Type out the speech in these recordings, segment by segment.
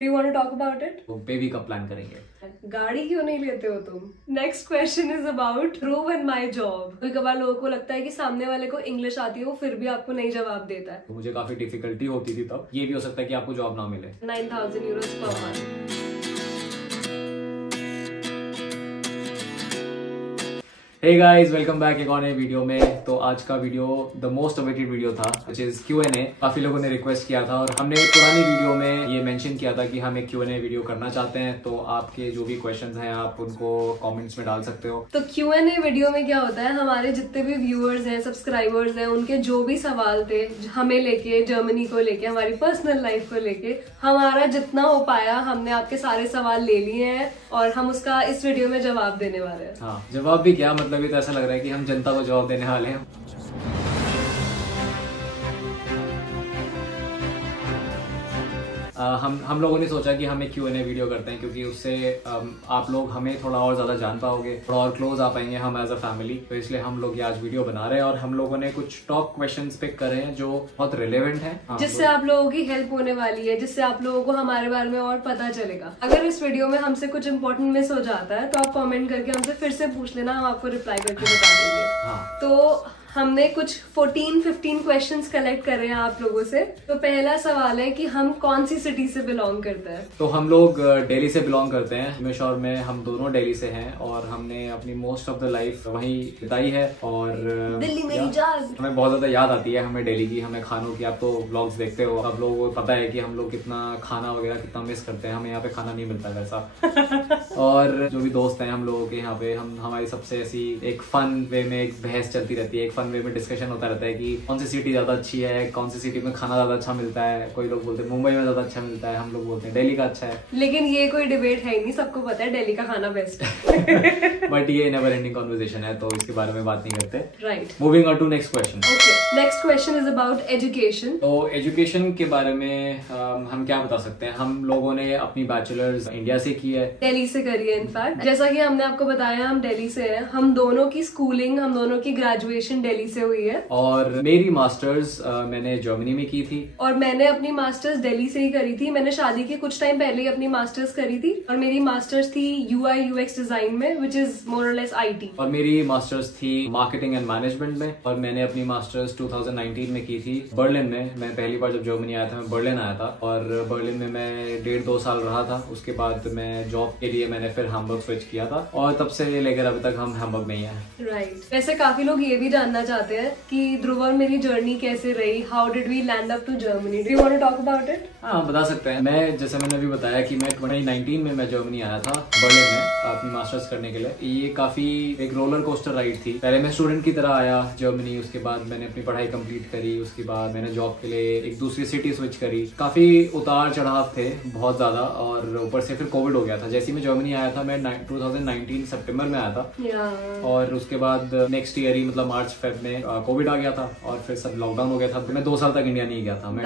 Do you want to talk about it? तो baby का plan करेंगे। गाड़ी क्यों नहीं लेते हो तुम? Next question is about Dhruv and my job. कभी कभार लोगों को लगता है कि सामने वाले को इंग्लिश आती हो फिर भी आपको नहीं जवाब देता है। तो मुझे काफी डिफिकल्टी होती थी तब। ये भी हो सकता है कि आपको जॉब ना मिले। 9,000 euros per month. Hey guys, welcome back एक और नए वीडियो में। तो आज का video the most awaited video था, व्हिच इज Q&A। काफी लोगों ने रिक्वेस्ट किया था और हमने पुरानी वीडियो में ये मेंशन किया था कि हम एक Q&A वीडियो करना चाहते हैं। तो आपके जो भी क्वेश्चंस हैं आप उनको कमेंट्स में डाल सकते हो। तो Q&A वीडियो में क्या होता है, हमारे जितने भी व्यूअर्स हैं, सब्सक्राइबर्स हैं, उनके जो भी सवाल थे हमें लेके, जर्मनी को लेके, हमारी पर्सनल लाइफ को लेके, हमारा जितना हो पाया हमने आपके सारे सवाल ले लिए हैं और हम उसका इस वीडियो में जवाब देने वाले हैं। हाँ, जवाब भी क्या, मतलब ये तो ऐसा लग रहा है कि हम जनता को जवाब देने वाले हैं। हम लोगों ने सोचा कि हम एक Q&A वीडियो करते हैं, क्योंकि उससे आप लोग हमें थोड़ा और ज्यादा जान पाओगे, थोड़ा और क्लोज आ पाएंगे हम एज अ फैमिली। तो इसलिए हम लोग ये आज वीडियो बना रहे हैं और हम लोगों ने कुछ टॉप क्वेश्चंस पिक करे हैं जो बहुत रिलेवेंट हैं, जिससे आप लोगों की हेल्प होने वाली है, जिससे आप लोगों को हमारे बारे में और पता चलेगा। अगर इस वीडियो में हमसे कुछ इंपॉर्टेंट मिस हो जाता है तो आप कमेंट करके हमसे फिर से पूछ लेना, हम आपको रिप्लाई करके बता देंगे। तो हमने कुछ 14-15 क्वेश्चंस कलेक्ट करे हैं आप लोगों से। तो पहला सवाल है कि हम कौन सी सिटी से बिलोंग करते हैं। तो हम लोग दिल्ली से बिलोंग करते हैं। हिमेश और मैं, हम दोनों दिल्ली से हैं और हमने अपनी मोस्ट ऑफ द लाइफ वहीं बिताई है। और दिल्ली मेरी जान। हमें बहुत ज्यादा याद आती है हमें दिल्ली की, हमें खानों की। आप तो व्लॉग्स देखते हो, आप लोगों को पता है कि हम लोग कितना खाना वगैरह कितना मिस करते हैं। हमें यहाँ पे खाना नहीं मिलता वैसा। और जो भी दोस्त हैं हम लोगों के यहाँ पे, हमारी सबसे ऐसी एक फन वे में एक बहस चलती रहती है, एक फन वे में डिस्कशन होता रहता है कि कौन सी सिटी ज्यादा अच्छी है, कौन सी सिटी में खाना ज्यादा अच्छा मिलता है। कोई लोग बोलते हैं मुंबई में ज्यादा अच्छा मिलता है, हम लोग बोलते हैं दिल्ली का अच्छा है। लेकिन ये कोई डिबेट है ही नहीं, सबको पता है दिल्ली का खाना बेस्ट है। बट ये नेवर एंडिंग कॉन्वर्सेशन है, तो इसके बारे में बात नहीं करते। Right, moving on to next question. Okay, next question is about education. तो एजुकेशन के बारे में हम क्या बता सकते हैं। हम लोगों ने अपनी बैचलर्स इंडिया से की है, दिल्ली से करी है। इनफैक्ट जैसा कि हमने आपको बताया, हम दिल्ली से हैं। हम दोनों की स्कूलिंग, हम दोनों की ग्रेजुएशन दिल्ली से हुई है। और मेरी मास्टर्स मैंने जर्मनी में की थी। और मैंने अपनी मास्टर्स दिल्ली से ही करी थी। मैंने शादी के कुछ टाइम पहले ही अपनी मास्टर्स करी थी और मेरी मास्टर्स थी UI UX डिजाइन में, विच इज मोर और लेस IT। और मेरी मास्टर्स थी मार्केटिंग एंड मैनेजमेंट में। और मैंने अपनी मास्टर्स 2019 में की थी बर्लिन में। मैं पहली बार जब जर्मनी आया था, मैं बर्लिन आया था और बर्लिन में मैं 1.5-2 साल रहा था। उसके बाद मैं जॉब के लिए मैंने फिर हैम्बर्ग स्विच किया था और तब से लेकर अभी तक हम हैम्बर्ग में ही हैं। राइट। वैसे काफी लोग ये भी जानना चाहते हैं कि ध्रुव और मेरी जर्नी कैसे रही, how did we land up to Germany. Do you want to talk about it? हाँ, बता सकते हैं। मैं, जैसे मैंने अभी बताया कि मैं 2019 में मैं जर्मनी आया था बर्लिन में अपनी मास्टर्स करने के लिए। ये काफी एक रोलर कोस्टर राइड थी। पहले मैं स्टूडेंट की तरह आया जर्मनी, उसके बाद मैंने अपनी पढ़ाई कंप्लीट करी, उसके बाद मैंने जॉब के लिए एक दूसरी सिटी स्विच करी। काफी उतार चढ़ाव थे बहुत ज्यादा, और ऊपर से फिर कोविड हो गया था। जैसे मैं जर्मनी आया था, मैं 2019 सितंबर में आया था और उसके बाद नेक्स्ट ईयर ही, मतलब मार्च फेब में कोविड आ गया था और फिर सब लॉकडाउन हो गया था। मैं 2 साल तक इंडिया नहीं गया था। मैं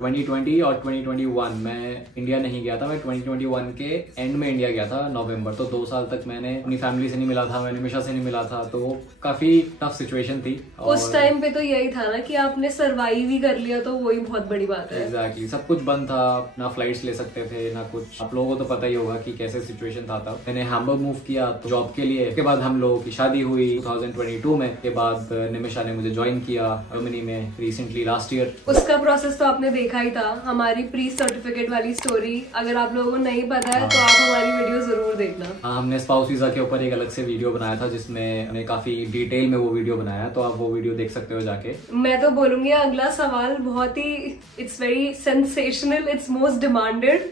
2020 और 2021 मैं इंडिया नहीं गया था। मैं 2021 के एंड में इंडिया गया था, नवंबर। तो 2 साल तक मैंने अपनी फैमिली से नहीं मिला था, मैंने निमिषा से नहीं मिला था। तो काफी टफ सिचुएशन थी। उस टाइम पे तो यही था ना कि आपने सर्वाइव ही कर लिया, तो वही बहुत बड़ी बात है। एग्जैक्टली, सब कुछ बंद था, ना फ्लाइट्स ले सकते थे ना कुछ। आप लोगों को तो पता ही होगा कि कैसे सिचुएशन था तब। मैंने हैम्बर्ग मूव किया तो जॉब के लिए। उसके बाद हम लोगों की शादी हुई 2022 में। के बाद निमिषा ने मुझे ज्वाइन किया जर्मनी में रिसेंटली लास्ट ईयर। उसका प्रोसेस तो आपने देखा ही था, हमारी प्री सर्टिफिकेट वाली स्टोरी। अगर आप लोगों को नहीं पता है तो आप हमारी वीडियो जरूर देखना। हमने स्पाउस वीजा के ऊपर एक अलग से वीडियो बनाया था, जिसमें हमने काफी डिटेल में वो वीडियो बनाया, तो आप वो वीडियो देख सकते हो जाके। मैं तो बोलूंगी अगला सवाल बहुत ही, it's very sensational, it's most demanded.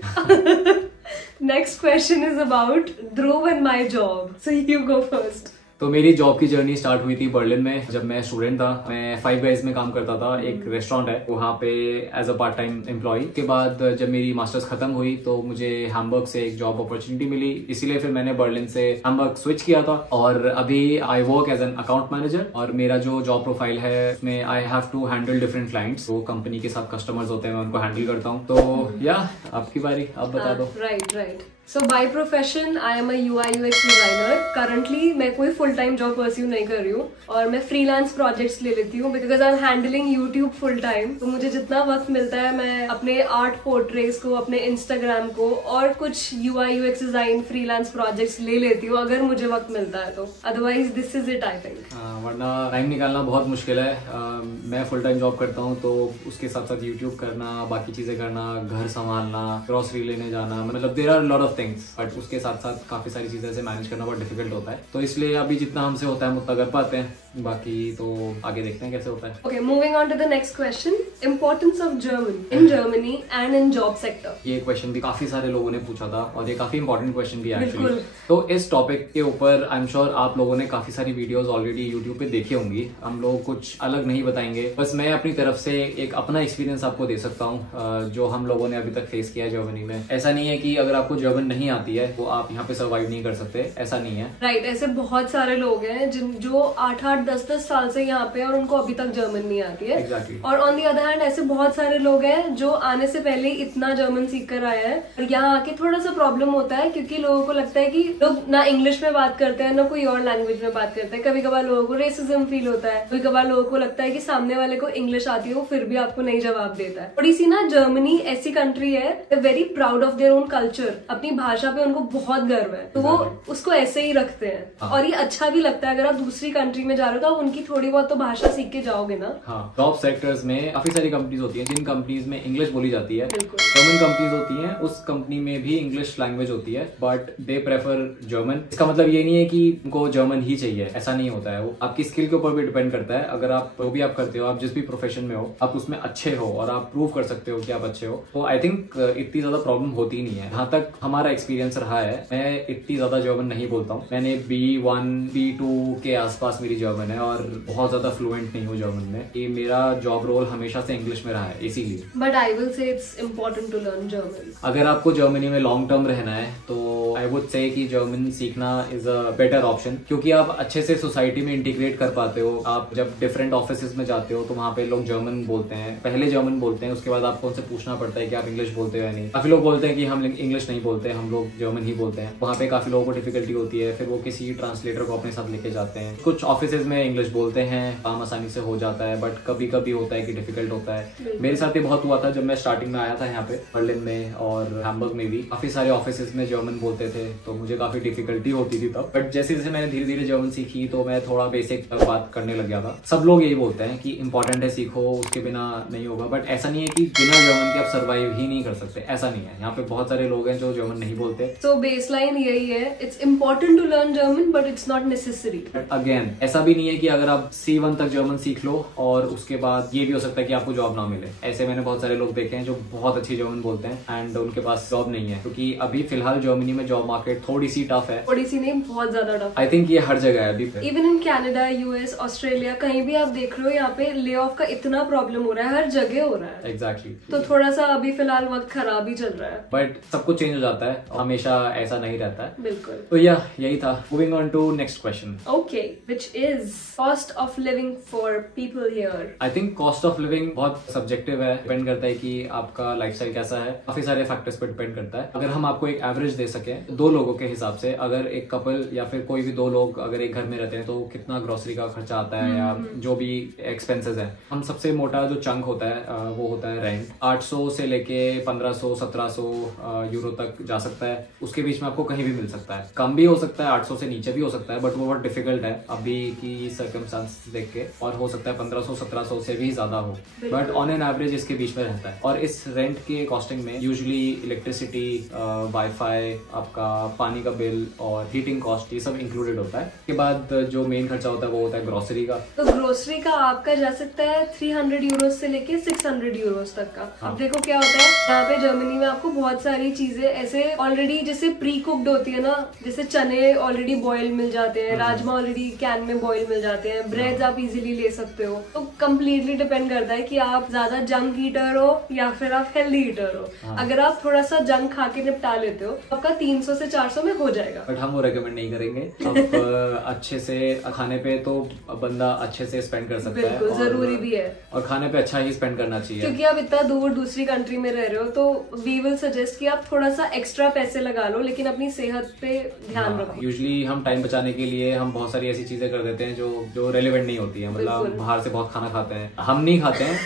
Next question is about Dhruv and my job, so you go first. तो मेरी जॉब की जर्नी स्टार्ट हुई थी बर्लिन में। जब मैं स्टूडेंट था, मैं 5 Guys में काम करता था, एक रेस्टोरेंट है वहाँ पे as a part time employ. के बाद जब मेरी मास्टर्स खत्म हुई तो मुझे हैम्बर्ग से एक जॉब अपॉर्चुनिटी मिली, इसीलिए फिर मैंने बर्लिन से हैम्बर्ग स्विच किया था। और अभी I work as an account manager और मेरा जो जॉब प्रोफाइल है उसमें I have to handle different clients. वो कंपनी के साथ कस्टमर्स होते हैं, मैं उनको हैंडल करता हूँ। तो या आपकी बारी, आप बता दो। Right. So by profession I am a UI UX designer. Currently मैं कोई फुल टाइम जॉब परस्यू नहीं कर रही हूँ और मैं फ्रीलांस प्रोजेक्ट्स ले लेती हूँ because I am handling YouTube full time. तो मुझे जितना वक्त मिलता है मैं अपने आर्ट पोर्ट्रेट्स को, अपने इंस्टाग्राम को और कुछ UI UX design freelance projects ले लेती हूँ अगर मुझे वक्त मिलता है तो। Otherwise this is it I think. वरना टाइम निकालना बहुत मुश्किल है। मैं फुल टाइम जॉब करता हूँ तो उसके साथ साथ यूट्यूब करना, बाकी चीजें करना, घर संभालना, ग्रोसरी लेने जाना, मतलब there are lot of things. But उसके साथ साथ काफी सारी चीजें से मैनेज करना बहुत डिफिकल्ट होता है। तो इसलिए अभी जितना हमसे होता है हम उतना कर पाते हैं, बाकी तो आगे देखते हैं कैसे होता है। Okay, moving on to the next question, importance of German in Germany and in job sector. ये क्वेश्चन भी काफी सारे लोगों ने पूछा था और ये काफी इंपॉर्टेंट क्वेश्चन भी है एक्चुअली। तो इस टॉपिक के ऊपर आई एम श्योर आप लोगों ने काफी सारी वीडियोस ऑलरेडी यूट्यूब पे देखी होंगी। हम लोग कुछ अलग नहीं बताएंगे, बस मैं अपनी तरफ से एक अपना एक्सपीरियंस आपको दे सकता हूँ जो हम लोगों ने अभी तक फेस किया है जर्मनी में। ऐसा नहीं है कि अगर आपको जर्मन नहीं आती है वो आप यहाँ पे सर्वाइव नहीं कर सकते, ऐसा नहीं है। राइट, ऐसे बहुत सारे लोग हैं जो 8-8, 10-10 साल से यहाँ पे और उनको अभी तक जर्मन नहीं आती है। Exactly. और ऑन दी अदर हैंड ऐसे बहुत सारे लोग हैं जो आने से पहले इतना जर्मन सीख कर आए हैं और यहाँ आके थोड़ा सा प्रॉब्लम होता है क्योंकि लोगों को लगता है कि लोग ना इंग्लिश में बात करते हैं ना कोई और लैंग्वेज में बात करते हैं। कभी कभार लोगों को रेसिज्म फील होता है, कभी कभार लोगों को लगता है कि सामने वाले को इंग्लिश आती है वो फिर भी आपको नहीं जवाब देता है। थोड़ी सी ना जर्मनी ऐसी कंट्री है, very proud of their own culture, अपनी भाषा पे उनको बहुत गर्व है तो वो उसको ऐसे ही रखते हैं। और ये अच्छा भी लगता है, अगर आप दूसरी कंट्री में जा रहे हो तो आप उनकी थोड़ी बहुत तो भाषा सीख के जाओगे ना। हाँ, जॉब सेक्टर्स में काफी सारी कंपनीज होती हैं जिन कंपनीज में इंग्लिश बोली जाती है। जर्मन कंपनीज होती हैं, उस कंपनी में भी इंग्लिश लैंग्वेज होती है बट दे प्रेफर जर्मन। इसका मतलब ये नहीं है कि उनको जर्मन ही चाहिए, ऐसा नहीं होता है। वो आपकी स्किल के ऊपर भी डिपेंड करता है। अगर आप जो भी आप करते हो, आप जिस भी प्रोफेशन में हो, आप उसमें अच्छे हो और आप प्रूव कर सकते हो कि आप अच्छे हो, तो आई थिंक इतनी ज्यादा प्रॉब्लम होती नहीं है। जहाँ तक हमारा एक्सपीरियंस रहा है, मैं इतनी ज्यादा जर्मन नहीं बोलता हूँ। मैंने B1 B2 के आसपास मेरी जर्मन है और बहुत ज्यादा फ्लुएंट नहीं हूँ जर्मन में। ये मेरा जॉब रोल हमेशा से इंग्लिश में रहा है इसीलिए। But I will say it's important to learn German. अगर आपको जर्मनी में लॉन्ग टर्म रहना है तो आई वुड से कि जर्मन सीखना इज अ बेटर ऑप्शन, क्योंकि आप अच्छे से सोसाइटी में इंटीग्रेट कर पाते हो। आप जब डिफरेंट ऑफिस में जाते हो तो वहाँ पे लोग जर्मन बोलते हैं, पहले जर्मन बोलते हैं, उसके बाद आपको उनसे पूछना पड़ता है कि आप इंग्लिश बोलते हो या नहीं। काफी लोग बोलते हैं कि हम इंग्लिश नहीं बोलते, हम लोग जर्मन ही बोलते हैं। वहाँ पे काफी लोगों को डिफिकल्टी होती है, फिर वो किसी ट्रांसलेटर को अपने साथ लेके जाते हैं। कुछ ऑफिसेज में इंग्लिश बोलते हैं, काम आसानी से हो जाता है, बट कभी कभी होता है कि डिफिकल्ट होता है। मेरे साथ ये बहुत हुआ था जब मैं स्टार्टिंग में आया था यहाँ पे बर्लिन में और हैम्बर्ग में भी। काफी सारे ऑफिसेज में जर्मन बोलते थे तो मुझे काफी डिफिकल्टी होती थी तब। बट जैसे जैसे मैंने धीरे धीरे जर्मन सीखी तो मैं थोड़ा बेसिक बात करने लग गया था। सब लोग यही बोलते हैं कि इंपॉर्टेंट है, सीखो, उसके बिना नहीं होगा। बट ऐसा नहीं है कि बिना जर्मन के आप सर्वाइव ही नहीं कर सकते, ऐसा नहीं है। यहाँ पे बहुत सारे लोग हैं जो जर्मन नहीं बोलते। तो बेसलाइन यही है, it's important to learn German but it's not necessary. Again ऐसा भी नहीं है कि अगर आप C1 तक जर्मन सीख लो और उसके बाद ये भी हो सकता है कि आपको जॉब ना मिले। ऐसे मैंने बहुत सारे लोग देखे हैं जो बहुत अच्छी जर्मन बोलते हैं एंड उनके पास जॉब नहीं है, क्योंकि अभी फिलहाल जर्मनी में जॉब मार्केट थोड़ी सी टफ है। थोड़ी सी नहीं, बहुत ज्यादा टफ। आई थिंक ये हर जगह है अभी। Even in Canada, US, Australia, कहीं भी आप देख रहे हो यहाँ पे ले ऑफ का इतना प्रॉब्लम हो रहा है, हर जगह हो रहा है। एग्जैक्टली। तो थोड़ा सा अभी फिलहाल वक्त खराब ही चल रहा है, बट सब कुछ चेंज हो जाता है, हमेशा ऐसा नहीं रहता है। बिल्कुल। तो यही था। Moving on to next question. Okay, which is cost of living for people here. I think cost of living बहुत सब्जेक्टिव है, डिपेंड करता है कि आपका लाइफस्टाइल कैसा है, काफी सारे फैक्टर्स पे डिपेंड करता है। अगर हम आपको एक एवरेज दे सके 2 लोगों के हिसाब से, अगर एक कपल या फिर कोई भी 2 लोग अगर एक घर में रहते हैं तो कितना ग्रोसरी का खर्चा आता है या जो भी एक्सपेंसेस है। हम सबसे मोटा जो चंक होता है वो होता है रेंट। 800 से लेके 1500-1700 यूरो तक जा सकता है। उसके बीच में आपको कहीं भी मिल सकता है, कम भी हो सकता है, 800 से नीचे भी हो सकता है, बट वो बहुत डिफिकल्ट है अभी की सर्कमस्टांस देख के। और हो सकता है 1500-1700 से भी ज्यादा हो, बट ऑन एन एवरेज इसके बीच में रहता है। और इस रेंट के कॉस्टिंग में यूजुअली इलेक्ट्रिसिटी, वाईफाई, आपका पानी का बिल और हीटिंग कॉस्ट, ये सब इंक्लूडेड होता है। इसके बाद जो मेन खर्चा होता है वो होता है ग्रोसरी का। तो ग्रोसरी का आपका जा सकता है 300 यूरो से लेके 600 यूरो तक का। हाँ। अब देखो क्या होता है यहाँ पे जर्मनी में, आपको बहुत सारी चीजें ऐसे ऑलरेडी जैसे प्री कुक्ड होती है ना, जैसे चने ऑलरेडी बॉयल मिल जाते हैं, राजमा ऑलरेडी कैन में बॉयल मिल जाते हैं, ब्रेड्स आप इजीली ले सकते हो। तो कम्प्लीटली डिपेंड करता है कि आप ज्यादा जंक ईटर हो या फिर आप हेल्दी ईटर हो। अगर आप थोड़ा सा जंक खा के निपटा लेते हो तो आपका 300 से 400 में हो जाएगा। बट हम वो रेकमेंड नहीं करेंगे। अब अच्छे से खाने पे तो बंदा अच्छे से स्पेंड कर सकता है, बिल्कुल जरूरी भी है, और खाने पे अच्छा ही स्पेंड करना चाहिए। क्योंकि आप इतना दूर दूसरी कंट्री में रह रहे हो तो वी विल सजेस्ट कि आप थोड़ा सा एक्स्ट्रा एक्स्ट्रा पैसे लगा लो लेकिन अपनी सेहत पे ध्यान रखो। यूजुअली हम टाइम बचाने के लिए हम बहुत सारी ऐसी चीजें कर देते हैं जो रेलेवेंट नहीं होती है। मतलब बाहर से बहुत खाना खाते हैं, हम नहीं खाते हैं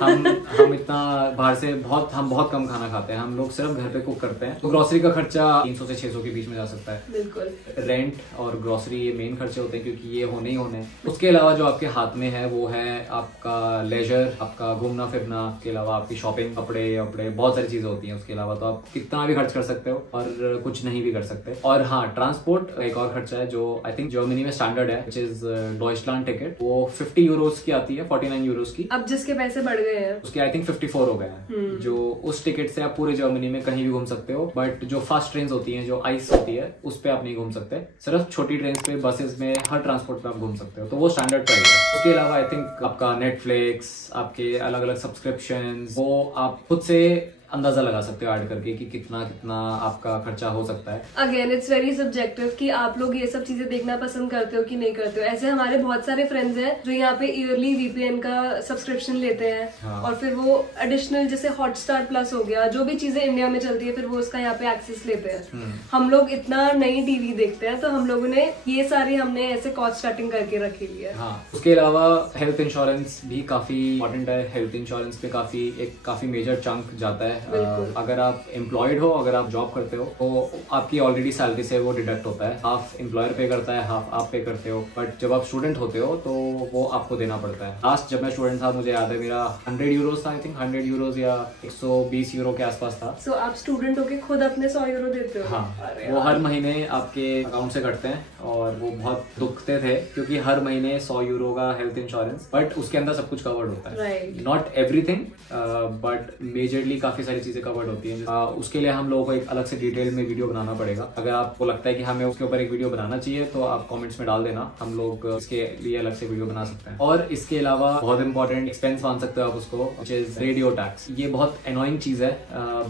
हम इतना बाहर से हम बहुत कम खाना खाते हैं। हम लोग सिर्फ घर पे कुक करते हैं। तो ग्रोसरी का खर्चा 300 से 600 के बीच में जा सकता है। बिल्कुल। रेंट और ग्रोसरी ये मेन खर्चे होते हैं क्योंकि ये होने ही होने। उसके अलावा जो आपके हाथ में है वो है आपका लेजर, आपका घूमना फिरना, उसके अलावा आपकी शॉपिंग, कपड़े बहुत सारी चीजें होती हैं। उसके अलावा तो आप कितना भी खर्च कर सकते हो और कुछ नहीं भी कर सकते। और हाँ, ट्रांसपोर्ट एक और खर्चा है जो आई थिंक जर्मनी में स्टैंडर्ड है, विच इज डॉइचलैंड टिकट। वो 50 यूरोस की आती है, 49 यूरोस की। अब जिसके पैसे बढ़ गए हैं उसके आई थिंक 54 हो गए हैं। जो उस टिकट से आप पूरे जर्मनी में कहीं भी घूम सकते हो। बट जो फास्ट ट्रेन होती हैं, जो आइस होती है, उस पे आप नहीं घूम सकते। सिर्फ छोटी ट्रेन पे, बसेस में, हर ट्रांसपोर्ट पे आप घूम सकते हो। तो वो स्टैंडर्ड प्राइस है। उसके अलावा आई थिंक आपका नेटफ्लिक्स, आपके अलग अलग सब्सक्रिप्शन, वो आप खुद से अंदाजा लगा सकते हो ऐड करके कि कितना आपका खर्चा हो सकता है। अगेन इट्स वेरी सब्जेक्टिव कि आप लोग ये सब चीजें देखना पसंद करते हो कि नहीं करते हो। ऐसे हमारे बहुत सारे फ्रेंड्स हैं जो यहाँ पे ईयरली VPN का सब्सक्रिप्शन लेते हैं। हाँ। और फिर वो एडिशनल जैसे हॉटस्टार प्लस हो गया, जो भी चीजें इंडिया में चलती है फिर वो उसका यहाँ पे एक्सेस लेते हैं। हम लोग इतना नई टीवी देखते हैं तो हम लोगों ने ये सारी हमने ऐसे कॉस्ट कटिंग करके रखी हुई है। हाँ। उसके अलावा हेल्थ इंश्योरेंस भी काफी इंपॉर्टेंट है। हेल्थ इंश्योरेंस पे काफी मेजर चंक जाता है। अगर आप एम्प्लॉयड हो, अगर आप जॉब करते हो तो आपकी ऑलरेडी सैलरी से वो डिडक्ट होता है। हाफ एम्प्लॉयर पे करता है, हाफ आप पे करते हो। बट जब आप स्टूडेंट होते हो तो वो आपको देना पड़ता है। लास्ट जब मैं स्टूडेंट था, मुझे याद है मेरा 100 यूरोज था, आई थिंक 100 यूरोज या 120 यूरो के आसपास था। So, आप स्टूडेंट होके खुद अपने 100 यूरो देते हो? हाँ, वो हर महीने आपके अकाउंट से कटते हैं और वो बहुत दुखते थे क्योंकि हर महीने 100 यूरो का हेल्थ इंश्योरेंस, बट उसके अंदर सब कुछ कवर्ड होता है। नॉट एवरीथिंग बट मेजरली काफी सारी चीजें कवर्ड होती है। उसके लिए हम लोगों को एक अलग से डिटेल में वीडियो बनाना पड़ेगा। अगर आपको लगता है कि हमें उसके ऊपर एक वीडियो बनाना चाहिए तो आप कमेंट्स में डाल देना, हम लोग इसके लिए अलग से वीडियो बना सकते हैं। और इसके अलावा बहुत इंपॉर्टेंट एक्सपेंस मान सकते हो आप उसको, व्हिच इज रेडियो टैक्स। ये बहुत एनोइंग चीज है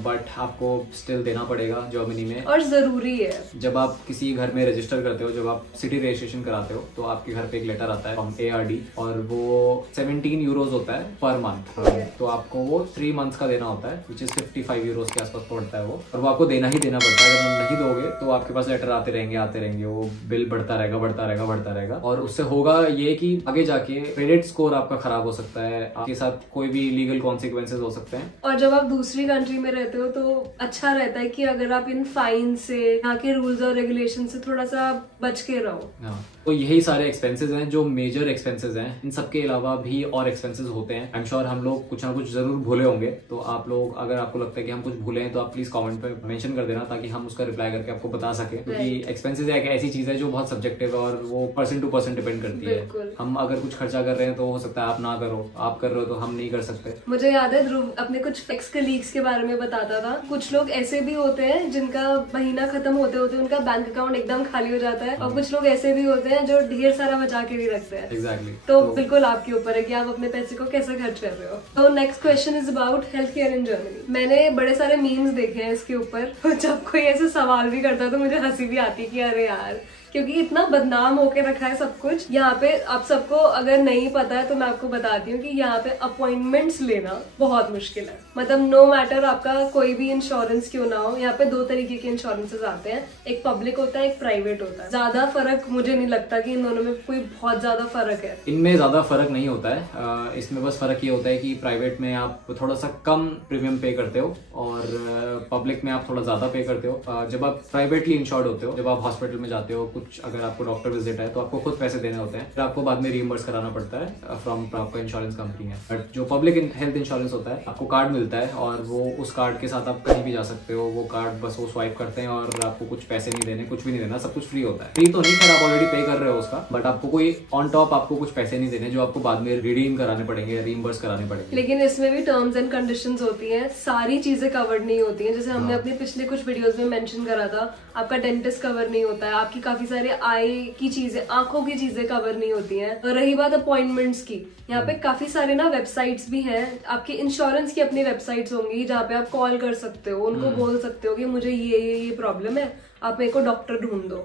बट आपको स्टिल देना पड़ेगा जर्मनी में, और जरूरी है। जब आप किसी घर में रजिस्टर करते हो, जब आप सिटी रजिस्ट्रेशन कराते हो तो आपके घर पे एक लेटर आता है फ्रॉम ARD और वो 17 यूरोज होता है पर मंथ। तो आपको वो 3 मंथ्स का देना होता है, विच इज 55 यूरोज के आसपास पड़ता है वो, और वो आपको देना ही देना पड़ता है। अगर नहीं दोगे तो आपके पास लेटर आते रहेंगे, वो बिल बढ़ता रहेगा। और उससे होगा ये कि आगे जाके क्रेडिट स्कोर आपका खराब हो सकता है, आपके साथ कोई भी लीगल कॉन्सिक्वेंसेज हो सकते हैं। और जब आप दूसरी कंट्री में रहते हो तो अच्छा रहता है कि अगर आप इन फाइन से, यहाँ के रूल्स और रेगुलेशन से थोड़ा सा बच के रहो। हाँ, तो यही सारे एक्सपेंसेस हैं जो मेजर एक्सपेंसेस हैं। इन सब के अलावा भी और एक्सपेंसेस होते हैं। आई एम श्योर हम लोग कुछ ना कुछ जरूर भूले होंगे। तो आप लोग, अगर आपको लगता है कि हम कुछ भूले हैं तो आप प्लीज कमेंट पे मेंशन कर देना ताकि हम उसका रिप्लाई करके आपको बता सके। क्योंकि एक्सपेंसेस एक ऐसी चीज है जो बहुत सब्जेक्टिव है और वो पर्सन टू पर्सन डिपेंड करती है। हम अगर कुछ खर्चा कर रहे हैं तो हो सकता है आप ना करो, आप कर रहे हो तो हम नहीं कर सकते। मुझे याद है ध्रुव अपने कुछ एक्स कलीग्स के बारे में बताता था। कुछ लोग ऐसे भी होते हैं जिनका महीना खत्म होते होते उनका बैंक अकाउंट एकदम खाली हो जाता है, और कुछ लोग ऐसे भी होते हैं जो ढेर सारा बचा के भी रखते हैं। Exactly. तो बिल्कुल आपके ऊपर है कि आप अपने पैसे को कैसे खर्च कर रहे हो। तो next question is about health care in Germany. मैंने बड़े सारे मीम्स देखे हैं इसके ऊपर। जब कोई ऐसे सवाल भी करता है तो मुझे हंसी भी आती है कि अरे यार, क्योंकि इतना बदनाम होके रखा है सब कुछ। यहाँ पे आप सबको अगर नहीं पता है तो मैं आपको बताती हूँ कि यहाँ पे अपॉइंटमेंट्स लेना बहुत मुश्किल है। मतलब नो मैटर आपका कोई भी इंश्योरेंस क्यों ना हो, यहाँ पे 2 तरीके के इंश्योरेंसेस आते हैं, एक पब्लिक होता है, एक प्राइवेट होता है। ज्यादा फर्क मुझे नहीं लगता कि इन दोनों में कोई बहुत ज्यादा फर्क है। इनमें ज्यादा फर्क नहीं होता है। इसमें बस फर्क ये होता है कि प्राइवेट में आप थोड़ा सा कम प्रीमियम पे करते हो और पब्लिक में आप थोड़ा ज्यादा पे करते हो। जब आप प्राइवेटली इंश्योर्ड होते हो, जब आप हॉस्पिटल में जाते हो, कुछ अगर आपको डॉक्टर विजिट है तो आपको खुद पैसे देने होते हैं, फिर आपको बाद में रीइंबर्स कराना पड़ता है फ्रॉम आपका इंश्योरेंस कंपनी है। बट जो पब्लिक हेल्थ इंश्योरेंस होता है, आपको कार्ड मिलता है और वो उस कार्ड के साथ आप कहीं भी जा सकते हो। वो कार्ड बस वो स्वाइप करते हैं और आपको कुछ पैसे नहीं देने, कुछ भी नहीं देना, सब कुछ फ्री होता है। फ्री तो नहीं, खैर आप ऑलरेडी पे कर रहे हो उसका, बट आपको कोई ऑन टॉप आपको कुछ पैसे नहीं देने जो आपको बाद में रिडीम कराने पड़ेंगे, रीइंबर्स कराने पड़ेंगे। लेकिन इसमें भी टर्म्स एंड कंडीशंस होती हैं, सारी चीजें कवर्ड नहीं होती हैं। जैसे हमने अपने पिछले कुछ वीडियोस में मेंशन करा था, आपका डेंटिस्ट कवर नहीं होता है, आपकी काफी काफी सारे आई की चीजें, आंखों की चीजें कवर नहीं होती हैं। और रही बात अपॉइंटमेंट्स की, यहाँ पे काफी सारे ना वेबसाइट्स भी हैं, आपके इंश्योरेंस की अपनी वेबसाइट्स होंगी जहाँ पे आप कॉल कर सकते हो, उनको बोल सकते हो कि मुझे ये प्रॉब्लम है, आप मेरे को डॉक्टर ढूंढ दो।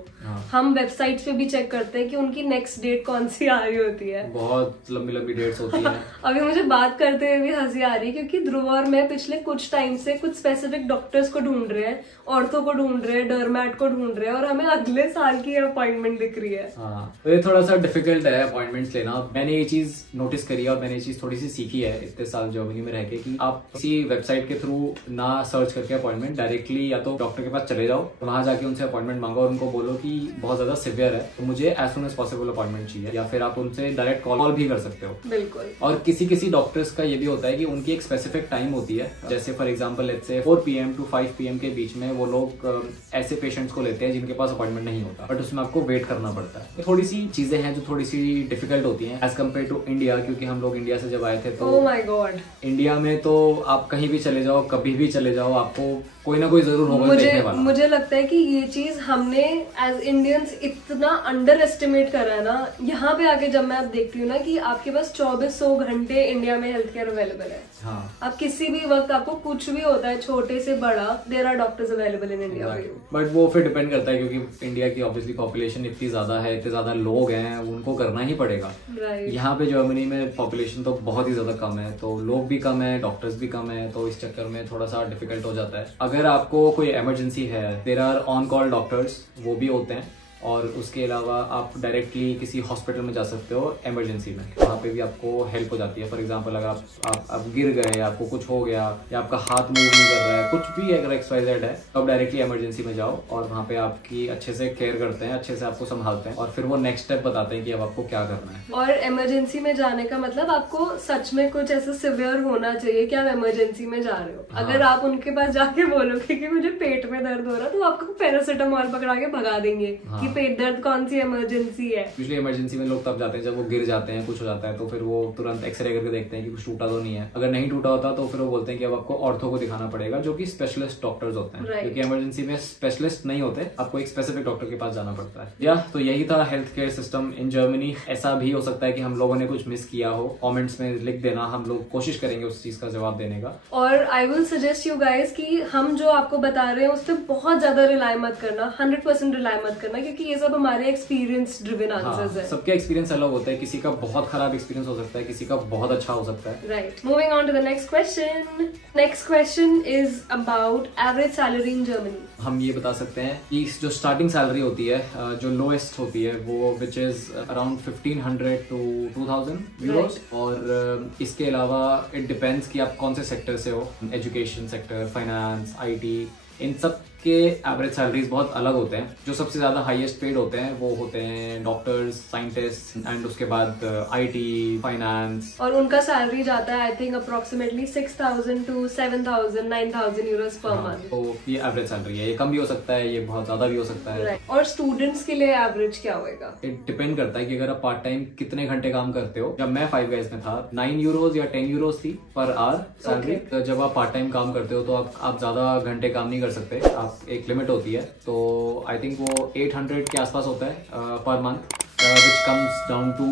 हम वेबसाइट्स पे भी चेक करते हैं कि उनकी नेक्स्ट डेट कौन सी आ रही होती है। बहुत लंबी लंबी डेट्स होती हैं। अभी मुझे बात करते हुए भी हंसी आ रही है क्योंकि ध्रुव और मैं पिछले कुछ टाइम से कुछ स्पेसिफिक डॉक्टर्स को ढूंढ रहे हैं, ऑर्थो को ढूंढ रहे हैं, डर्मैट को ढूंढ रहे हैं, और हमें अगले साल की अपॉइंटमेंट दिख रही है। हाँ, तो ये थोड़ा सा डिफिकल्ट है अपॉइंटमेंट्स लेना। मैंने ये चीज नोटिस करी है और मैंने ये चीज थोड़ी सी सीखी है इतने साल जर्मनी में रह के, कि आप किसी वेबसाइट के थ्रू ना सर्च करके अपॉइंटमेंट, डायरेक्टली या तो डॉक्टर के पास चले जाओ, वहां जाके उनसे अपॉइंटमेंट मांगो और उनको बोलो कि बहुत ज्यादा सिवियर है तो मुझे as soon as possible appointment चाहिए, या फिर आप उनसे डायरेक्ट कॉल भी कर सकते हो। बिल्कुल। और किसी डॉक्टर्स का ये भी होता है कि उनकी एक स्पेसिफिक टाइम होती है, जैसे for example let's say 4 PM to 5 PM के बीच में वो लोग ऐसे पेशेंट्स को लेते हैं जिनके पास अपॉइंटमेंट नहीं होता, बट उसमें आपको वेट करना पड़ता है। तो थोड़ी सी चीजें हैं जो थोड़ी सी डिफिकल्ट होती हैं एज कम्पेयर टू इंडिया, क्योंकि हम लोग इंडिया से जब आए थे तो ओह माय गॉड, इंडिया में तो आप कहीं भी चले जाओ, कभी भी चले जाओ, आपको कोई ना कोई जरूर होगा देखने वाला। मुझे लगता है कि ये चीज हमने एज इंडियंस इतना अंडर एस्टिमेट करा है ना। यहाँ पे आके जब मैं अब देखती हूँ ना कि आपके पास 2400 घंटे इंडिया में हेल्थ केयर अवेलेबल है। हाँ। आप किसी भी वक्त, आपको कुछ भी होता है छोटे से बड़ा, there are doctors available in India. But वो फिर डिपेंड करता है क्योंकि इंडिया की ऑब्वियसली पॉपुलेशन इतनी ज्यादा है, इतने ज्यादा लोग हैं, उनको करना ही पड़ेगा। यहाँ पे जर्मनी में पॉपुलेशन तो बहुत ही ज्यादा कम है, तो लोग भी कम है, डॉक्टर्स भी कम है, तो इस चक्कर में थोड़ा सा डिफिकल्ट हो जाता है। अगर आपको कोई इमरजेंसी है, there are on call doctors, वो भी होते हैं, और उसके अलावा आप डायरेक्टली किसी हॉस्पिटल में जा सकते हो इमरजेंसी में, वहाँ पे भी आपको हेल्प हो जाती है। फॉर एग्जांपल अगर आप गिर गए, आपको कुछ हो गया या आपका हाथ मूव नहीं कर रहा है, कुछ भी अगर XYZ है, तो आप डायरेक्टली इमरजेंसी में जाओ और वहाँ पे आपकी अच्छे से केयर करते हैं, अच्छे से आपको संभालते हैं, और फिर वो नेक्स्ट स्टेप बताते हैं कि अब आपको क्या करना है। और इमरजेंसी में जाने का मतलब आपको सच में कुछ ऐसा सिवियर होना चाहिए कि आप इमरजेंसी में जा रहे हो। हाँ। अगर आप उनके पास जाके बोलोगे कि मुझे पेट में दर्द हो रहा है, तो आपको पैरासिटामोल पकड़ा के भगा देंगे। हाँ। पेट दर्द कौन सी इमरजेंसी है। यूजुअली इमरजेंसी में लोग तब जाते हैं जब वो गिर जाते हैं, कुछ हो जाता है, तो फिर वो तुरंत एक्सरे करके देखते हैं कि कुछ टूटा तो नहीं है। अगर नहीं टूटा होता तो फिर वो बोलते हैं कि अब आपको ऑर्थो को दिखाना पड़ेगा, जो कि स्पेशलिस्ट डॉक्टर्स होते हैं। क्योंकि इमरजेंसी में स्पेशलिस्ट नहीं होते, आपको एक स्पेसिफिक डॉक्टर के पास जाना पड़ता है। तो यही था health care system in Germany. ऐसा भी हो सकता है कि हम लोगों ने कुछ मिस किया हो, कॉमेंट्स में लिख देना, हम लोग कोशिश करेंगे उस चीज का जवाब देने का। और I will suggest you guys कि हम जो आपको बता रहे हैं उस पर बहुत ज्यादा रिलाई मत करना, 100% रिलाई मत करना, क्योंकि ये सब हमारे एक्सपीरियंस ड्रिवन आंसर्स है। सबके एक्सपीरियंस अलग होता है, किसी का बहुत खराब एक्सपीरियंस हो सकता है, किसी का बहुत अच्छा हो सकता है। Right, moving on to the next question. Next question is about average salary in Germany. हम ये बता सकते हैं कि जो स्टार्टिंग सैलरी होती है, जो लोएस्ट होती है, वो which is around 1500 to 2000 Euros. और इसके अलावा इट डिपेंड्स कि आप कौन से सेक्टर से हो, एजुकेशन सेक्टर, फाइनेंस, IT, इन सब के एवरेज सैलरीज बहुत अलग होते हैं। जो सबसे ज्यादा हाईएस्ट पेड होते हैं वो होते हैं डॉक्टर्स, साइंटिस्ट, एंड उसके बाद IT, फाइनेंस, और उनका सैलरी जाता है I think approximately 6000 to 7000 9000 Euros per month. तो ये एवरेज सैलरी है। ये कम भी हो सकता है, ये बहुत ज्यादा भी हो सकता है। और स्टूडेंट्स के लिए एवरेज क्या होगा? इट डिपेंड करता है कि अगर आप पार्ट टाइम कितने घंटे काम करते हो। जब मैं 5 guys में था, 9 यूरोस या 10 यूरोस थी पर आवर सैलरी। जब आप पार्ट टाइम काम करते हो तो आप ज्यादा घंटे काम नहीं कर सकते, आप एक लिमिट होती है। तो आई थिंक वो 800 के आसपास होता है per month, which comes down to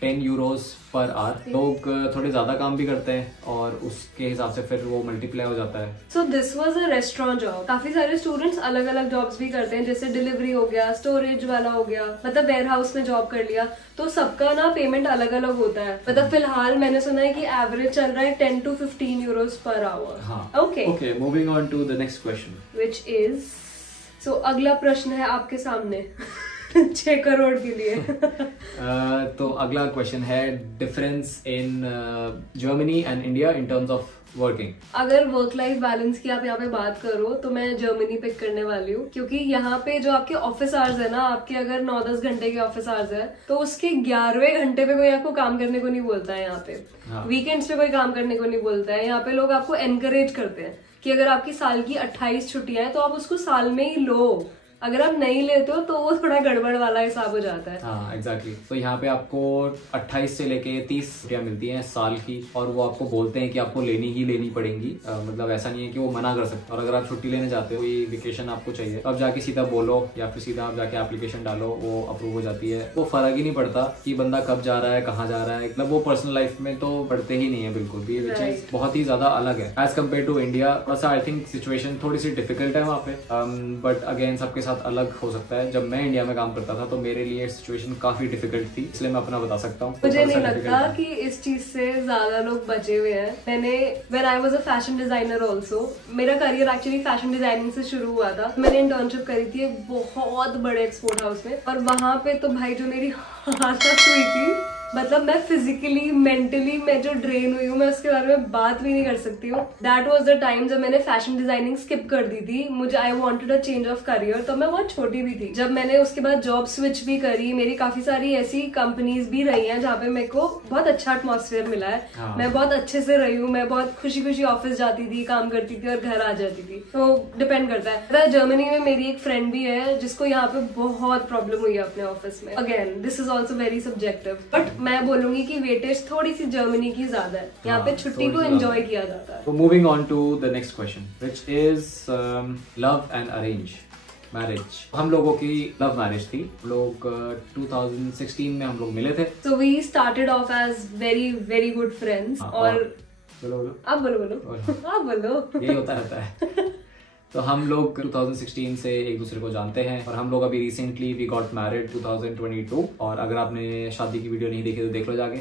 10 euros per hour. लोग थोड़े ज्यादा काम भी करते हैं और उसके हिसाब से फिर वो मल्टीप्लाई हो जाता है। So this was a restaurant job. काफी सारे स्टूडेंट्स अलग अलग जॉब्स भी करते हैं, जैसे डिलीवरी हो गया, स्टोरेज वाला हो गया, मतलब वेयर हाउस में जॉब कर लिया। तो सबका ना पेमेंट अलग अलग होता है। मतलब फिलहाल मैंने सुना है कि एवरेज चल रहा है 10 to 15 euros per hour. Okay, moving on to the next question, which is, so अगला प्रश्न है आपके सामने 6 करोड़ के लिए। तो अगला क्वेश्चन है difference in Germany and India in terms of working. अगर वर्क लाइफ बैलेंस की आप यहाँ पे बात करो तो मैं जर्मनी पिक करने वाली हूँ, क्योंकि यहाँ पे जो आपके ऑफिस आवर्स है ना, आपके अगर 9-10 घंटे के ऑफिस आवर्स है तो उसके 11वें घंटे पे कोई आपको काम करने को नहीं बोलता है यहाँ पे। वीकेंड्स पे कोई काम करने को नहीं बोलता है। यहाँ पे लोग आपको एनकरेज करते हैं कि अगर आपकी साल की 28 छुट्टियां हैं तो आप उसको साल में ही लो, अगर आप नहीं लेते हो तो वो थोड़ा गड़बड़ वाला हिसाब हो जाता है। हाँ एग्जैक्टली। तो यहाँ पे आपको 28 से लेके 30 छुट्टियाँ मिलती हैं साल की, और वो आपको बोलते हैं कि आपको लेनी ही लेनी पड़ेंगी। मतलब ऐसा नहीं है कि वो मना कर सकते। और अगर आप छुट्टी लेने जाते हो, ये वेकेशन आपको चाहिए, तो आप जाके सीधा बोलो या फिर सीधा आप जाके एप्लीकेशन डालो, वो अप्रूव हो जाती है। वो फर्क ही नहीं पड़ता कि बंदा कब जा रहा है, कहाँ जा रहा है, मतलब वो पर्सनल लाइफ में तो पड़ते ही नहीं है बिल्कुल भी। ये चीज बहुत ही ज्यादा अलग है एज कम्पेयर टू इंडिया। थोड़ा आई थिंक सिचुएशन थोड़ी सी डिफिकल्ट है वहाँ पे, बट अगेन सबके साथ अलग हो सकता है। जब मैं इंडिया में काम करता था तो मेरे लिए सिचुएशन काफी डिफिकल्ट थी, इसलिए मैं अपना बता सकता हूँ। मुझे नहीं लगता कि इस चीज से ज्यादा लोग बचे हुए हैं। मैंने when I was a fashion designer also, मेरा करियर एक्चुअली फैशन डिजाइनिंग से शुरू हुआ था। मैंने इंटर्नशिप करी थी एक बहुत बड़े एक्सपोर्ट हाउस में, और वहां पे तो भाई जो मेरी हालत हुई थी, मतलब मैं फिजिकली मेंटली मैं जो ड्रेन हुई हूँ, मैं उसके बारे में बात भी नहीं कर सकती हूँ। दैट वाज द टाइम जब मैंने फैशन डिजाइनिंग स्किप कर दी थी। मुझे I wanted a change of career, तो मैं बहुत छोटी भी थी जब मैंने उसके बाद जॉब स्विच भी करी। मेरी काफी सारी ऐसी कंपनीज भी रही हैं जहाँ पे मेरे को बहुत अच्छा एटमॉस्फेयर मिला है। मैं बहुत अच्छे से रही हूँ, मैं बहुत खुशी खुशी ऑफिस जाती थी, काम करती थी और घर आ जाती थी। तो डिपेंड करता है। जर्मनी में मेरी एक फ्रेंड भी है जिसको यहाँ पे बहुत प्रॉब्लम हुई है अपने ऑफिस में। Again this is also very subjective, but मैं बोलूंगी कि वेटेज थोड़ी सी जर्मनी की ज्यादा है। यहाँ पे छुट्टी को एंजॉय किया जाता है। तो moving on to the next question, which is love and arrange marriage. हम लोगों की लव मैरिज थी। लोग 2016 में हम लोग मिले थे। So we started off as very very good friends। और बोलो आप बोलो आप बोलो। यही होता रहता है। तो हम लोग 2016 से एक दूसरे को जानते हैं, और हम लोग अभी रिसेंटली वी गॉट मैरिड 2022। और अगर आपने शादी की वीडियो नहीं देखी तो देख लो जाके,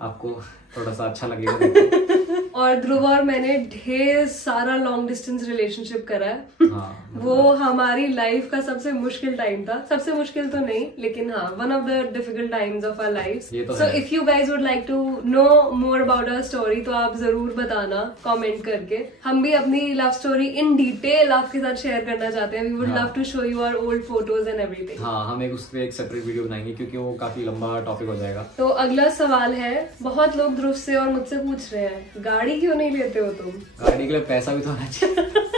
आपको थोड़ा सा अच्छा लगेगा। और ध्रुव और मैंने ढेर सारा लॉन्ग डिस्टेंस रिलेशनशिप करा है। हाँ, वो हमारी लाइफ का सबसे मुश्किल टाइम था। सबसे मुश्किल तो नहीं, लेकिन हाँ one of the difficult times of our lives. So if you guys would like to know more about our story तो आप जरूर बताना कमेंट करके। हम भी अपनी लव स्टोरी इन डिटेल आपके साथ शेयर करना चाहते हैं। We would love to show you our old photos and everything. हाँ, हम एक उसपे एक सेपरेट वीडियो बनाएंगे क्योंकि वो काफी लंबा टॉपिक हो जाएगा। तो अगला सवाल है, बहुत लोग ध्रुव से और मुझसे पूछ रहे हैं, गाड़ी क्यों नहीं लेते हो तुम? गाड़ी के लिए पैसा भी तो होना चाहिए।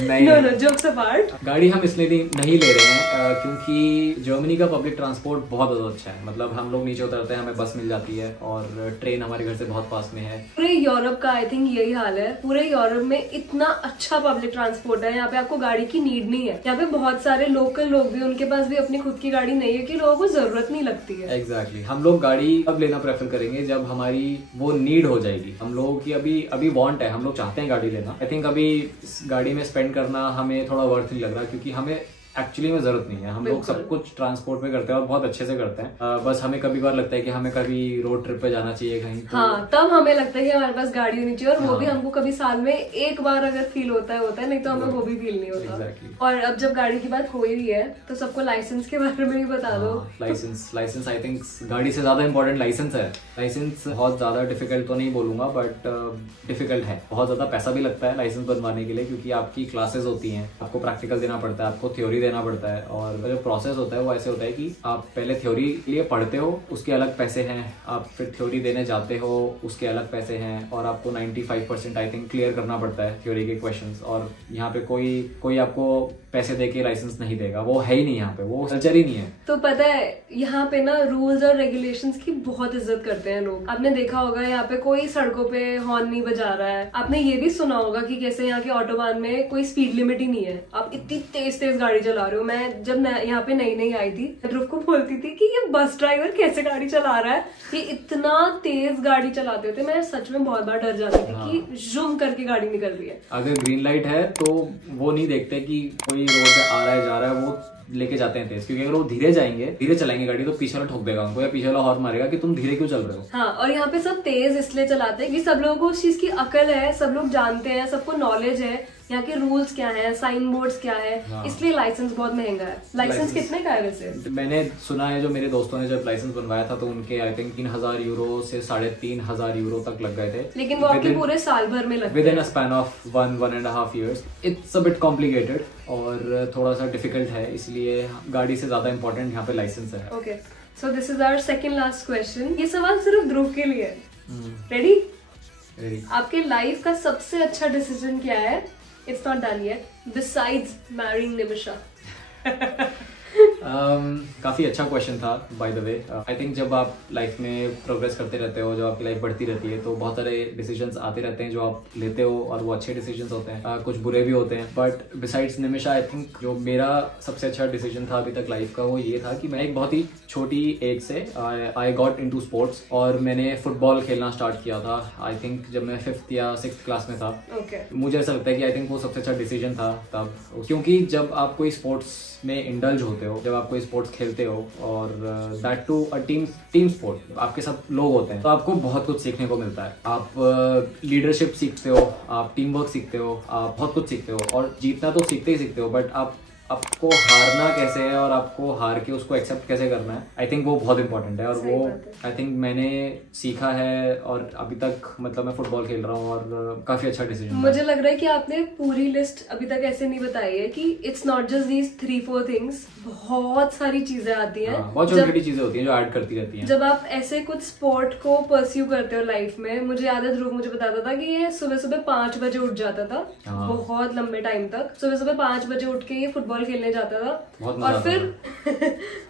नहीं, no, jokes apart। गाड़ी हम इसलिए नहीं ले रहे हैं क्योंकि जर्मनी का पब्लिक ट्रांसपोर्ट बहुत ज्यादा अच्छा है। मतलब हम लोग नीचे उतरते हैं, हमें बस मिल जाती है, और ट्रेन हमारे घर से बहुत पास में है। पूरे यूरोप का आई थिंक यही हाल है। पूरे यूरोप में इतना अच्छा पब्लिक ट्रांसपोर्ट है, यहाँ पे आपको गाड़ी की नीड नहीं है। यहाँ पे बहुत सारे लोकल लोग भी, उनके पास भी अपनी खुद की गाड़ी नहीं है कि लोगों को जरूरत नहीं लगती है। एग्जैक्टली। हम लोग गाड़ी अब लेना प्रेफर करेंगे जब हमारी वो नीड हो जाएगी। हम लोगों की अभी वांट है, हम लोग चाहते हैं गाड़ी लेना। आई थिंक अभी इस गाड़ी में स्पेंड करना हमें थोड़ा वर्थ नहीं लग रहा, क्योंकि हमें एक्चुअली में जरूरत नहीं है। हम लोग सब कुछ ट्रांसपोर्ट में करते हैं और बहुत अच्छे से करते हैं। बस हमें कभी बार लगता है कि हमें कभी रोड ट्रिप पे जाना चाहिए कहीं, तो हाँ, तब हमें लगता है कि हमारे पास गाड़ी होनी चाहिए। और वो भी हमको कभी साल में एक बार अगर फील होता है, नहीं तो हमें वो भी फील नहीं होता। और अब जब गाड़ी की बात हो ही रही है तो सबको लाइसेंस के बारे में भी बता दो। लाइसेंस आई थिंक गाड़ी से ज्यादा इंपॉर्टेंट लाइसेंस है। लाइसेंस बहुत ज्यादा डिफिकल्ट तो नहीं बोलूंगा, बट डिफिकल्ट है। बहुत ज्यादा पैसा भी लगता है लाइसेंस बनवाने के लिए, क्योंकि आपकी क्लासेस होती हैं, आपको प्रैक्टिकल देना पड़ता है, आपको थ्योरी देना पड़ता है। और जो प्रोसेस होता है वो ऐसे होता है कि आप पहले थ्योरी के लिए पढ़ते हो, उसके अलग पैसे हैं, आप फिर थ्योरी देने जाते हो, उसके अलग पैसे हैं, और आपको 95% आई थिंक क्लियर करना पड़ता है थ्योरी के क्वेश्चंस। और यहाँ पे कोई आपको पैसे देके लाइसेंस नहीं देगा, वो है ही नहीं यहाँ पे, वो कल्चर ही नहीं है। तो पता है यहाँ पे ना रूल्स और रेगुलेशंस की बहुत इज्जत करते हैं लोग। आपने देखा होगा यहाँ पे कोई सड़कों पे हॉर्न नहीं बजा रहा है। आपने ये भी सुना होगा कि कैसे यहाँ के ऑटोबान में कोई स्पीड लिमिट ही नहीं है। आप इतनी तेज गाड़ी चला रहे हो। मैं जब यहाँ पे नई आई थी, ध्रुव को बोलती थी कि ये बस ड्राइवर कैसे गाड़ी चला रहा है, ये इतना तेज गाड़ी चलाते होते। मैं सच में बहुत बार डर जाती थी कि जूम करके गाड़ी निकल रही है। अगर ग्रीन लाइट है तो वो नहीं देखते कि कोई रोड पे आ रहा है जा रहा है, वो लेके जाते हैं तेज, क्योंकि अगर वो धीरे चलाएंगे गाड़ी तो पीछे वाला ठोक देगा उनको, या पीछे वाला हॉर्न मारेगा कि तुम धीरे क्यों चल रहे हो। हाँ, और यहाँ पे सब तेज इसलिए चलाते हैं कि सब लोगों को उस चीज की अकल है, सब लोग जानते हैं, सबको नॉलेज है यहाँ के रूल्स क्या है, साइन बोर्ड्स क्या है। हाँ। इसलिए लाइसेंस बहुत महंगा है। लाइसेंस कितने का है वैसे? मैंने सुना है, जो मेरे दोस्तों ने जब लाइसेंस बनवाया था तो उनके आई थिंक 3,000 यूरो से 3,500 यूरो तक लग गए थे। लेकिन वो आपके पूरे साल भर में लगते हैं, with in a span of 1.5 years। It's a bit complicated और थोड़ा सा डिफिकल्ट है, इसलिए गाड़ी से ज्यादा इम्पोर्टेंट यहाँ पे लाइसेंस है। Okay, so this is our second last question. ये सवाल सिर्फ ध्रुव के लिए। रेडी? आपके लाइफ का सबसे अच्छा डिसीजन क्या है? It's not done yet. Besides marrying Nimisha. काफ़ी अच्छा क्वेश्चन था by the way. I think जब आप लाइफ में प्रोग्रेस करते रहते हो, जब आपकी लाइफ बढ़ती रहती है, तो बहुत सारे डिसीजंस आते रहते हैं जो आप लेते हो और वो अच्छे डिसीजंस होते हैं, कुछ बुरे भी होते हैं। But besides Nimisha, I think जो मेरा सबसे अच्छा डिसीजन था अभी तक लाइफ का, वो ये था कि मैं एक बहुत ही छोटी एज से आई गॉट इनटू स्पोर्ट्स और मैंने फुटबॉल खेलना स्टार्ट किया था। आई थिंक जब मैं 5th या 6th क्लास में था। मुझे ऐसा लगता है कि आई थिंक वो सबसे अच्छा डिसीजन था तब, क्योंकि जब आप कोई स्पोर्ट्स में इंडल्ज होते हो, जब आप कोई स्पोर्ट्स खेलते हो और that too a team sport, आपके सब लोग होते हैं, तो आपको बहुत कुछ सीखने को मिलता है। आप लीडरशिप सीखते हो, आप टीम वर्क सीखते हो, आप बहुत कुछ सीखते हो और जीतना तो सीखते ही सीखते हो, बट आपको हारना कैसे है और आपको हार के उसको एक्सेप्ट कैसे करना है, आई थिंक वो बहुत इंपॉर्टेंट है। और वो आई थिंक मैंने सीखा है और अभी तक मतलब मैं फुटबॉल खेल रहा हूँ और काफी अच्छा डिसीजन। मुझे लग रहा है कि आपने पूरी लिस्ट अभी तक ऐसे नहीं बताई है कि it's not just these 3-4 things, बहुत सारी चीजें आती हैं, बहुत छोटी छोटी चीजें होती हैं जो ऐड करती रहती हैं। जब आप ऐसे कुछ स्पोर्ट को परस्यू करते हो लाइफ में, मुझे याद है ध्रुव मुझे बताता था कि ये सुबह सुबह 5 बजे उठ जाता था, बहुत लंबे टाइम तक सुबह सुबह 5 बजे उठ के ये फुटबॉल खेलने जाता था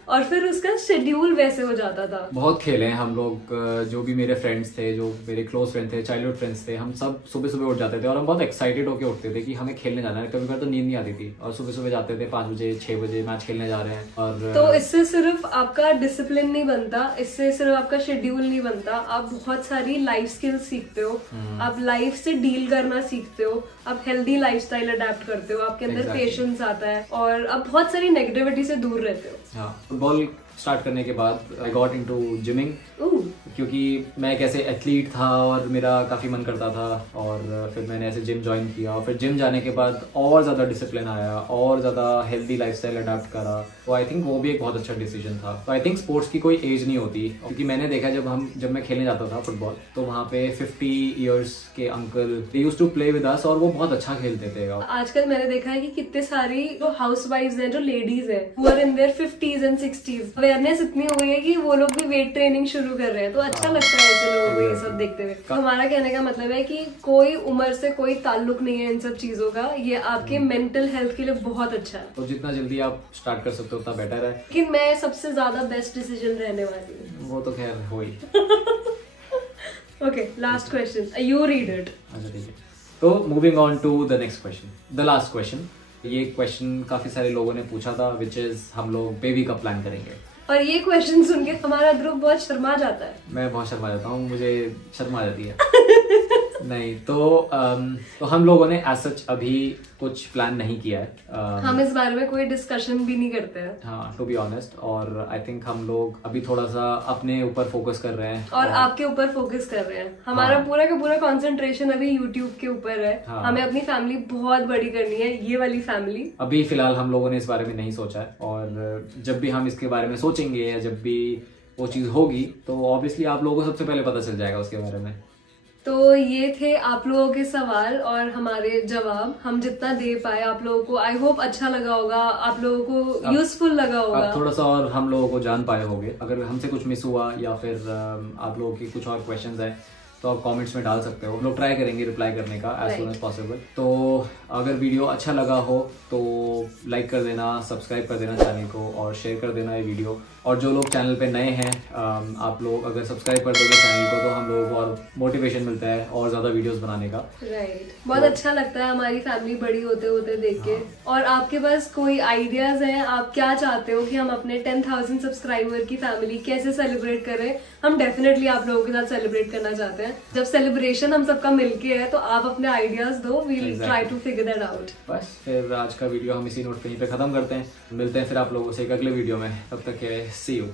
और फिर उसका शेड्यूल वैसे हो जाता था। बहुत खेले हैं हम लोग, जो भी मेरे फ्रेंड्स थे, जो मेरे क्लोज फ्रेंड थे, चाइल्डहुड फ्रेंड्स थे, हम सब सुबह सुबह उठ जाते थे और हम बहुत एक्साइटेड होकर उठते थे कि हमें खेलने जाना है। कभी कभी तो नींद नहीं आती थी और सुबह सुबह जाते थे 5 बजे 6 बजे मैच खेलने जा रहे हैं। और तो इससे सिर्फ आपका डिसिप्लिन नहीं बनता, इससे सिर्फ आपका शेड्यूल नहीं बनता, आप बहुत सारी लाइफ स्किल्स सीखते हो, आप लाइफ से डील करना सीखते हो, आप हेल्दी लाइफस्टाइल अडेप्ट करते हो, आपके अंदर पेशेंस आता है और आप बहुत सारी नेगेटिविटी से दूर रहते हो। हाँ, फुटबॉल स्टार्ट करने के बाद आई गॉट इनटू जिमिंग, क्योंकि मैं एक ऐसे एथलीट था और मेरा काफ़ी मन करता था और फिर मैंने ऐसे जिम ज्वाइन किया और फिर जिम जाने के बाद और ज़्यादा डिसिप्लिन आया और ज़्यादा हेल्दी लाइफस्टाइल अडॉप्ट करा। तो आई थिंक वो भी एक बहुत अच्छा डिसीजन था। तो आई थिंक स्पोर्ट्स की कोई एज नहीं होती, क्योंकि मैंने देखा जब मैं खेलने जाता था फुटबॉल, तो वहाँ पे 50 ईयर्स के uncle they used to play with us और वो बहुत अच्छा खेलते थे। आजकल मैंने देखा है कि कितने सारी जो हाउसवाइफ्स हैं, जो लेडीज हैं, वो आर इन देयर 50s एंड 60s, अवेयरनेस इतनी हो गई है कि वो लोग भी वेट ट्रेनिंग शुरू कर रहे हैं। तो अच्छा लगता है ऐसे लोगों को ये सब देखते हुए। तो हमारा कहने का मतलब है कि कोई उम्र से कोई ताल्लुक नहीं है इन सब चीजों का, ये आपके मेंटल हेल्थ के लिए बहुत अच्छा है। तो जितना जल्दी आप स्टार्ट कर सकते हो उतना बेटर है। लेकिन मैं सबसे ज्यादा बेस्ट डिसीजन रहने वाली हूँ, वो तो खैर हो ही। Okay, last question, you read it. अच्छा ठीक है, तो moving on to the next question, the last question. ये क्वेश्चन काफी सारे लोगों ने पूछा था, विच इज हम लोग बेबी का प्लान करेंगे। और ये क्वेश्चन सुन के हमारा ध्रुव बहुत शर्मा जाता है। मैं बहुत शर्मा जाता हूँ, मुझे शर्मा जाती है। नहीं तो हम लोगों ने एज सच अभी कुछ प्लान नहीं किया है। हम इस बारे में कोई डिस्कशन भी नहीं करते हैं। हाँ, टू बी ऑनेस्ट। और आई थिंक हम लोग अभी थोड़ा सा अपने ऊपर फोकस कर रहे हैं और आपके ऊपर फोकस कर रहे हैं। हमारा पूरा का पूरा कंसंट्रेशन अभी यूट्यूब के ऊपर है। हमें अपनी फैमिली बहुत बड़ी करनी है, ये वाली फैमिली। अभी फिलहाल हम लोगों ने इस बारे में नहीं सोचा है और जब भी हम इसके बारे में सोचेंगे या जब भी वो चीज होगी तो ऑब्वियसली आप लोगों को सबसे पहले पता चल जाएगा उसके बारे में। तो ये थे आप लोगों के सवाल और हमारे जवाब, हम जितना दे पाए आप लोगों को। आई होप अच्छा लगा होगा, आप लोगों को यूजफुल लगा होगा, थोड़ा सा और हम लोगों को जान पाए होंगे। अगर हमसे कुछ मिस हुआ या फिर आप लोगों की कुछ और क्वेश्चंस है तो आप कमेंट्स में डाल सकते हो, हम लोग ट्राई करेंगे रिप्लाई करने का एज सून एज पॉसिबल। तो अगर वीडियो अच्छा लगा हो तो लाइक कर देना, सब्सक्राइब कर देना चैनल को और शेयर कर देना ये वीडियो। और जो लोग चैनल पे नए हैं, आप लोग अगर सब्सक्राइब कर दोगे चैनल को तो हम लोगों को और मोटिवेशन मिलता है और ज़्यादा वीडियोस बनाने का। राइट, बहुत अच्छा लगता है हमारी फैमिली बड़ी होते होते देख के। और आपके पास कोई आइडियाज हैं, आप क्या चाहते हो कि हम अपने 10,000 सब्सक्राइबर की फैमिली कैसे सेलिब्रेट करें, हम डेफिनेटली आप लोगों के साथ सेलिब्रेट करना चाहते हैं। जब सेलिब्रेशन हम सबका मिलके है तो आप अपने आइडियाज दो, we'll try to figure that out. बस फिर आज का वीडियो हम इसी नोट पे यहीं पे खत्म करते हैं। मिलते हैं फिर आप लोगों से एक अगले वीडियो में, तब तक के सी यू।